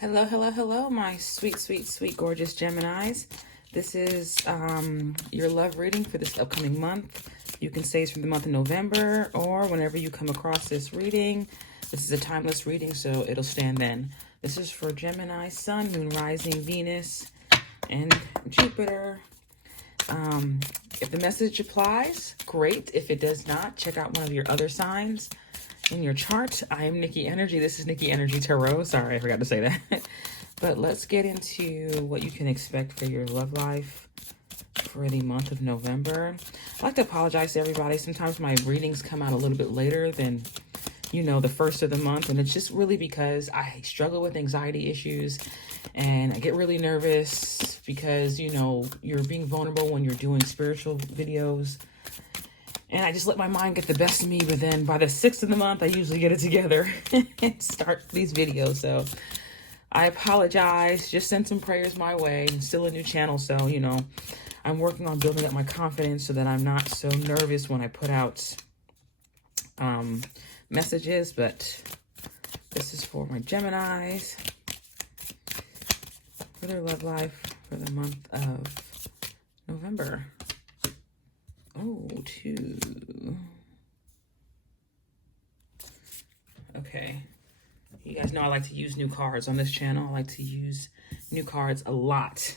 Hello, hello, hello, my sweet, sweet, sweet, gorgeous Geminis. This is your love reading for this upcoming month. You can say it's from the month of November or whenever you come across this reading. This is a timeless reading, so it'll stand then. This is for Gemini, Sun, Moon, Rising, Venus, and Jupiter. If the message applies, great. If it does not, check out one of your other signs in your chart. I am Nikki Energy. This is Nikkienergytarot. Sorry, I forgot to say that. But let's get into what you can expect for your love life for the month of November. I'd like to apologize to everybody. Sometimes my readings come out a little bit later than, the first of the month. And it's just really because I struggle with anxiety issues and I get really nervous because, you're being vulnerable when you're doing spiritual videos. And I just let my mind get the best of me. But then by the 6th of the month, I usually get it together and start these videos. So I apologize. Just send some prayers my way. I'm still a new channel. So, I'm working on building up my confidence so that I'm not so nervous when I put out messages. But this is for my Geminis, for their love life for the month of November. Oh, 2. Okay. You guys know I like to use new cards on this channel. I like to use new cards a lot.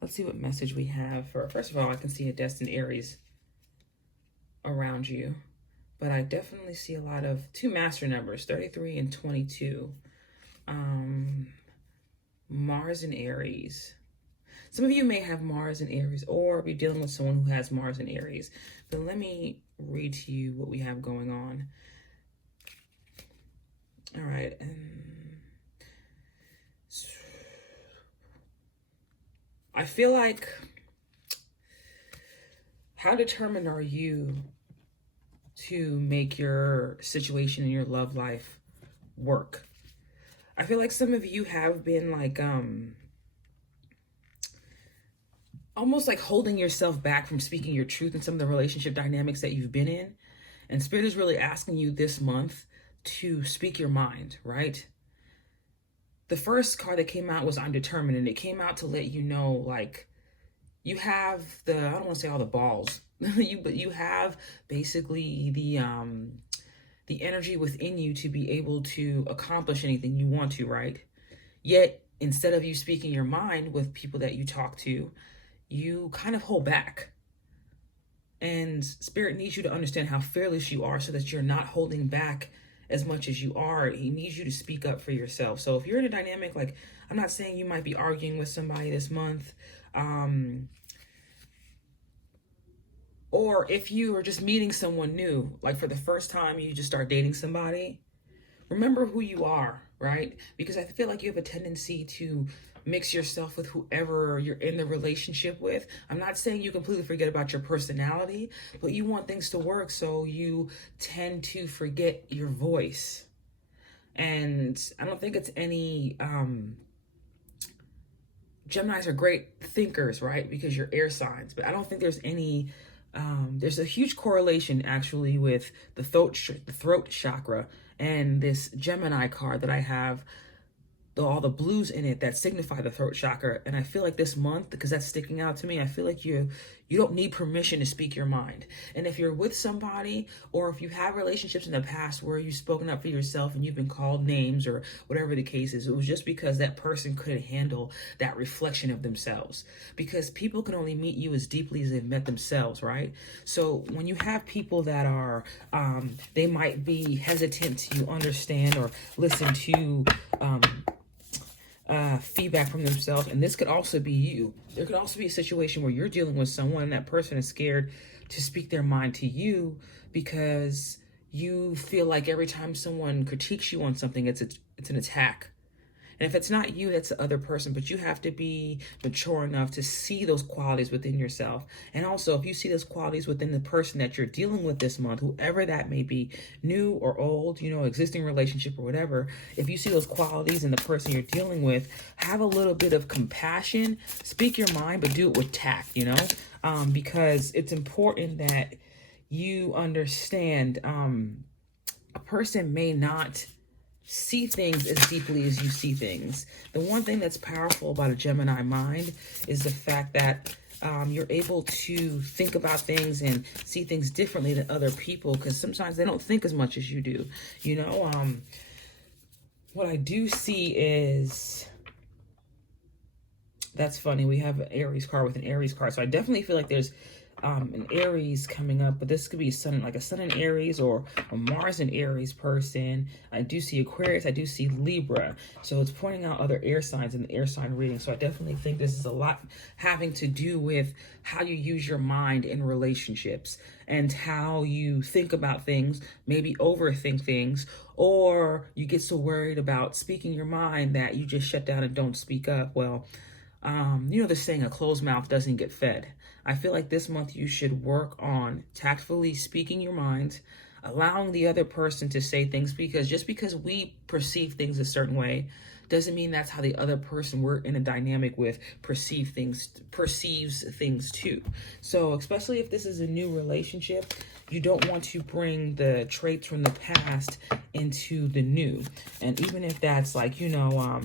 Let's see what message we have for, first of all, I can see a destined Aries around you. But I definitely see a lot of 2 master numbers, 33 and 22. Mars and Aries. Some of you may have Mars and Aries or be dealing with someone who has Mars and Aries. But let me read to you what we have going on. All right. I feel like, how determined are you to make your situation in your love life work? I feel like some of you have been like, almost like holding yourself back from speaking your truth in some of the relationship dynamics that you've been in. And Spirit is really asking you this month to speak your mind, right? The first card that came out was Undetermined, and it came out to let you know, like, you have I don't want to say all the balls, but you have basically the energy within you to be able to accomplish anything you want to, right? Yet, instead of you speaking your mind with people that you talk to, you kind of hold back. And Spirit needs you to understand how fearless you are so that you're not holding back as much as you are. He needs you to speak up for yourself. So if you're in a dynamic, like, I'm not saying you might be arguing with somebody this month, or if you are just meeting someone new, like for the first time you just start dating somebody, remember who you are, right? Because I feel like you have a tendency to mix yourself with whoever you're in the relationship with. I'm not saying you completely forget about your personality, but you want things to work, so you tend to forget your voice. And I don't think it's any, Geminis are great thinkers, right? Because you're air signs, but I don't think there's any, there's a huge correlation actually with the throat chakra and this Gemini card that I have, all the blues in it that signify the throat chakra. And I feel like this month, because that's sticking out to me, I feel like you don't need permission to speak your mind. And if you're with somebody, or if you have relationships in the past where you've spoken up for yourself and you've been called names or whatever the case is, it was just because that person couldn't handle that reflection of themselves. Because people can only meet you as deeply as they've met themselves, right? So when you have people that are, they might be hesitant to understand or listen to, feedback from themselves, and this could also be you. There could also be a situation where you're dealing with someone and that person is scared to speak their mind to you because you feel like every time someone critiques you on something, it's an attack. And if it's not you, that's the other person. But you have to be mature enough to see those qualities within yourself. And also, if you see those qualities within the person that you're dealing with this month, whoever that may be, new or old, existing relationship or whatever, if you see those qualities in the person you're dealing with, have a little bit of compassion, speak your mind, but do it with tact, because it's important that you understand a person may not see things as deeply as you see things. The one thing that's powerful about a Gemini mind is the fact that you're able to think about things and see things differently than other people, because sometimes they don't think as much as you do. You know, what I do see is, that's funny, we have an Aries card with an Aries card. So I definitely feel like there's an Aries coming up, but this could be sun, like a Sun in Aries or a Mars in Aries person. I do see Aquarius, I do see Libra. So it's pointing out other air signs in the air sign reading. So I definitely think this is a lot having to do with how you use your mind in relationships and how you think about things, maybe overthink things, or you get so worried about speaking your mind that you just shut down and don't speak up. Well, you know the saying, a closed mouth doesn't get fed. I feel like this month you should work on tactfully speaking your mind, allowing the other person to say things, because just because we perceive things a certain way doesn't mean that's how the other person we're in a dynamic with perceives things too. So especially if this is a new relationship, you don't want to bring the traits from the past into the new. And even if that's like, you know,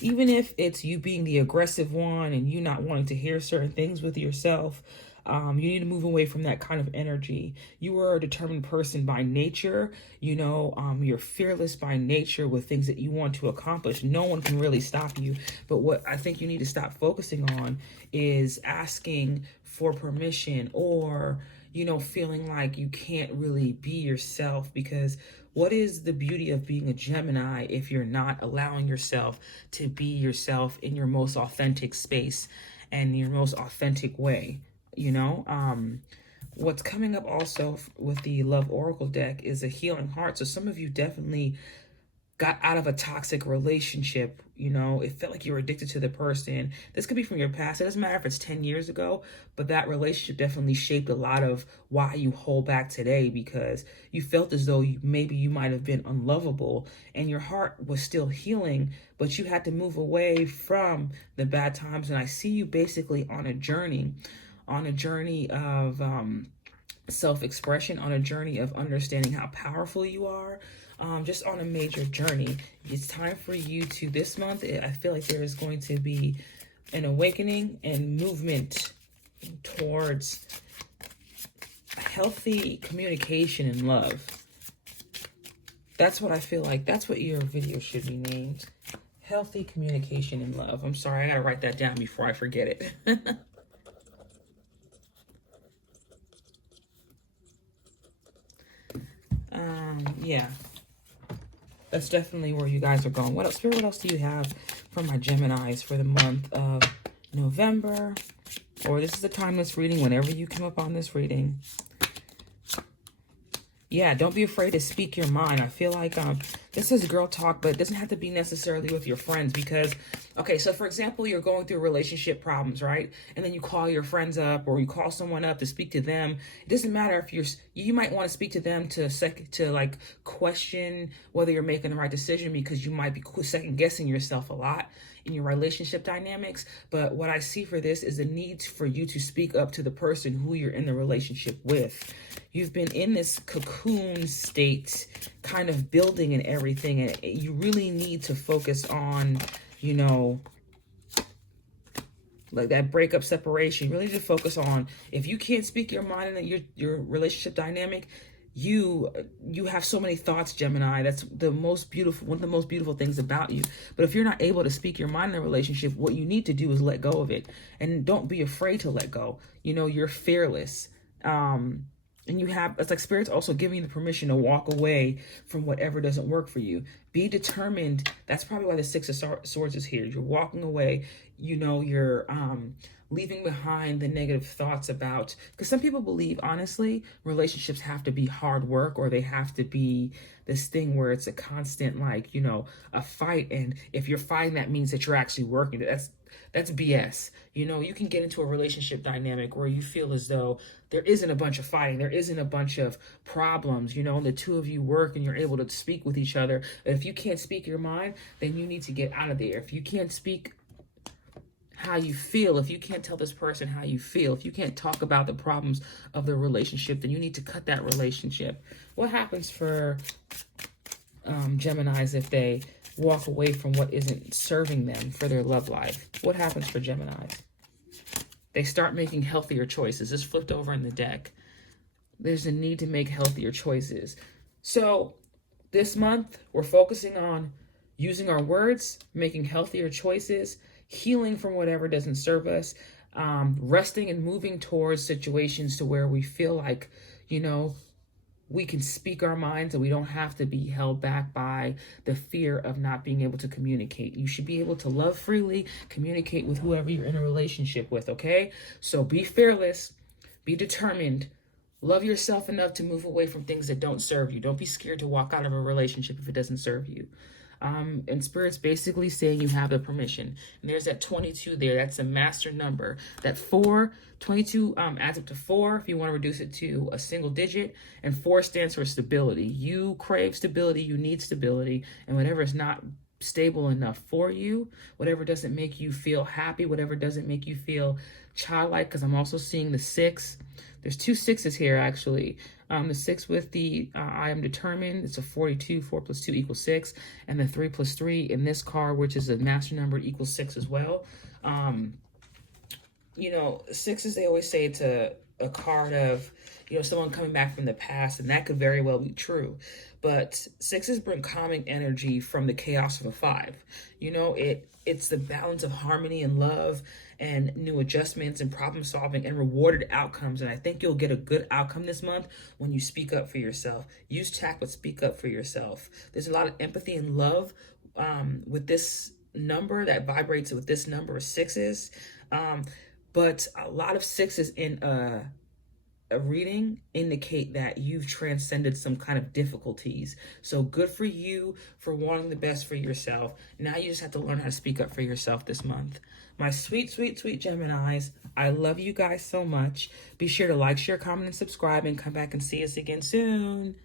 even if it's you being the aggressive one and you not wanting to hear certain things with yourself, you need to move away from that kind of energy. You are a determined person by nature. You know, you're fearless by nature with things that you want to accomplish. No one can really stop you. But what I think you need to stop focusing on is asking for permission, or, you know, feeling like you can't really be yourself, because what is the beauty of being a Gemini if you're not allowing yourself to be yourself in your most authentic space and your most authentic way? You know, what's coming up also with the Love Oracle deck is a healing heart. So some of you definitely got out of a toxic relationship. You know, it felt like you were addicted to the person. This could be from your past. It doesn't matter if it's 10 years ago, but that relationship definitely shaped a lot of why you hold back today, because you felt as though maybe you might have been unlovable and your heart was still healing, but you had to move away from the bad times. And I see you basically on a journey of self-expression, on a journey of understanding how powerful you are, just on a major journey. It's time for you to, this month, I feel like there is going to be an awakening and movement towards healthy communication and love. That's what I feel like. That's what your video should be named. Healthy communication and love. I'm sorry, I gotta write that down before I forget it. Yeah, that's definitely where you guys are going. What else, Spirit, what else do you have for my Geminis for the month of November? Or this is a timeless reading whenever you come up on this reading. Yeah, don't be afraid to speak your mind. I feel like this is girl talk, but it doesn't have to be necessarily with your friends, because, okay, so for example, you're going through relationship problems, right? And then you call your friends up, or you call someone up to speak to them. It doesn't matter if you might want to speak to them to like question whether you're making the right decision, because you might be second guessing yourself a lot in your relationship dynamics. But what I see for this is the need for you to speak up to the person who you're in the relationship with. You've been in this cocoon state, kind of building and everything, and you really need to focus on, you know, like that breakup, separation. You really need to focus on, if you can't speak your mind in your relationship dynamic, you have so many thoughts, Gemini. That's the most beautiful, one of the most beautiful things about you. But if you're not able to speak your mind in a relationship, what you need to do is let go of it, and don't be afraid to let go. You know, you're fearless. And you have, it's like Spirit's also giving you the permission to walk away from whatever doesn't work for you. Be determined. That's probably why the Six of Swords is here. You're walking away. You know, you're leaving behind the negative thoughts about, because some people believe, honestly, relationships have to be hard work, or they have to be this thing where it's a constant, like, you know, a fight. And if you're fighting, that means that you're actually working. That's BS. You know, you can get into a relationship dynamic where you feel as though there isn't a bunch of fighting, there isn't a bunch of problems, you know, and the two of you work and you're able to speak with each other. But if you can't speak your mind, then you need to get out of there. If you can't speak how you feel, if you can't tell this person how you feel, if you can't talk about the problems of the relationship, then you need to cut that relationship. What happens for Geminis if they walk away from what isn't serving them for their love life. What happens for Geminis? They start making healthier choices. This flipped over in the deck. There's a need to make healthier choices. So this month, we're focusing on using our words, making healthier choices, healing from whatever doesn't serve us, resting and moving towards situations to where we feel like, you know, we can speak our minds and we don't have to be held back by the fear of not being able to communicate. You should be able to love freely, communicate with whoever you're in a relationship with, okay? So be fearless, be determined, love yourself enough to move away from things that don't serve you. Don't be scared to walk out of a relationship if it doesn't serve you. And Spirit's basically saying you have the permission. And there's that 22 there. That's a master number. That 22 adds up to 4 if you want to reduce it to a single digit. And 4 stands for stability. You crave stability. You need stability. And whatever is not stable enough for you, whatever doesn't make you feel happy, whatever doesn't make you feel childlike, because I'm also seeing the 6. There's 2 6s here, actually. The 6 with the I am determined. It's a 42. 4 plus 2 equals 6. And the 3 plus 3 in this card, which is a master number, equals 6 as well. You know, 6s, they always say it's a card of, you know, someone coming back from the past, and that could very well be true. But 6s bring calming energy from the chaos of a 5. You know, it's the balance of harmony and love and new adjustments and problem solving and rewarded outcomes. And I think you'll get a good outcome this month when you speak up for yourself. Use tact, but speak up for yourself. There's a lot of empathy and love with this number that vibrates with this number of 6s. But a lot of 6s in a reading indicate that you've transcended some kind of difficulties. So good for you for wanting the best for yourself. Now you just have to learn how to speak up for yourself this month. My sweet, sweet, sweet Geminis, I love you guys so much. Be sure to like, share, comment, and subscribe, and come back and see us again soon.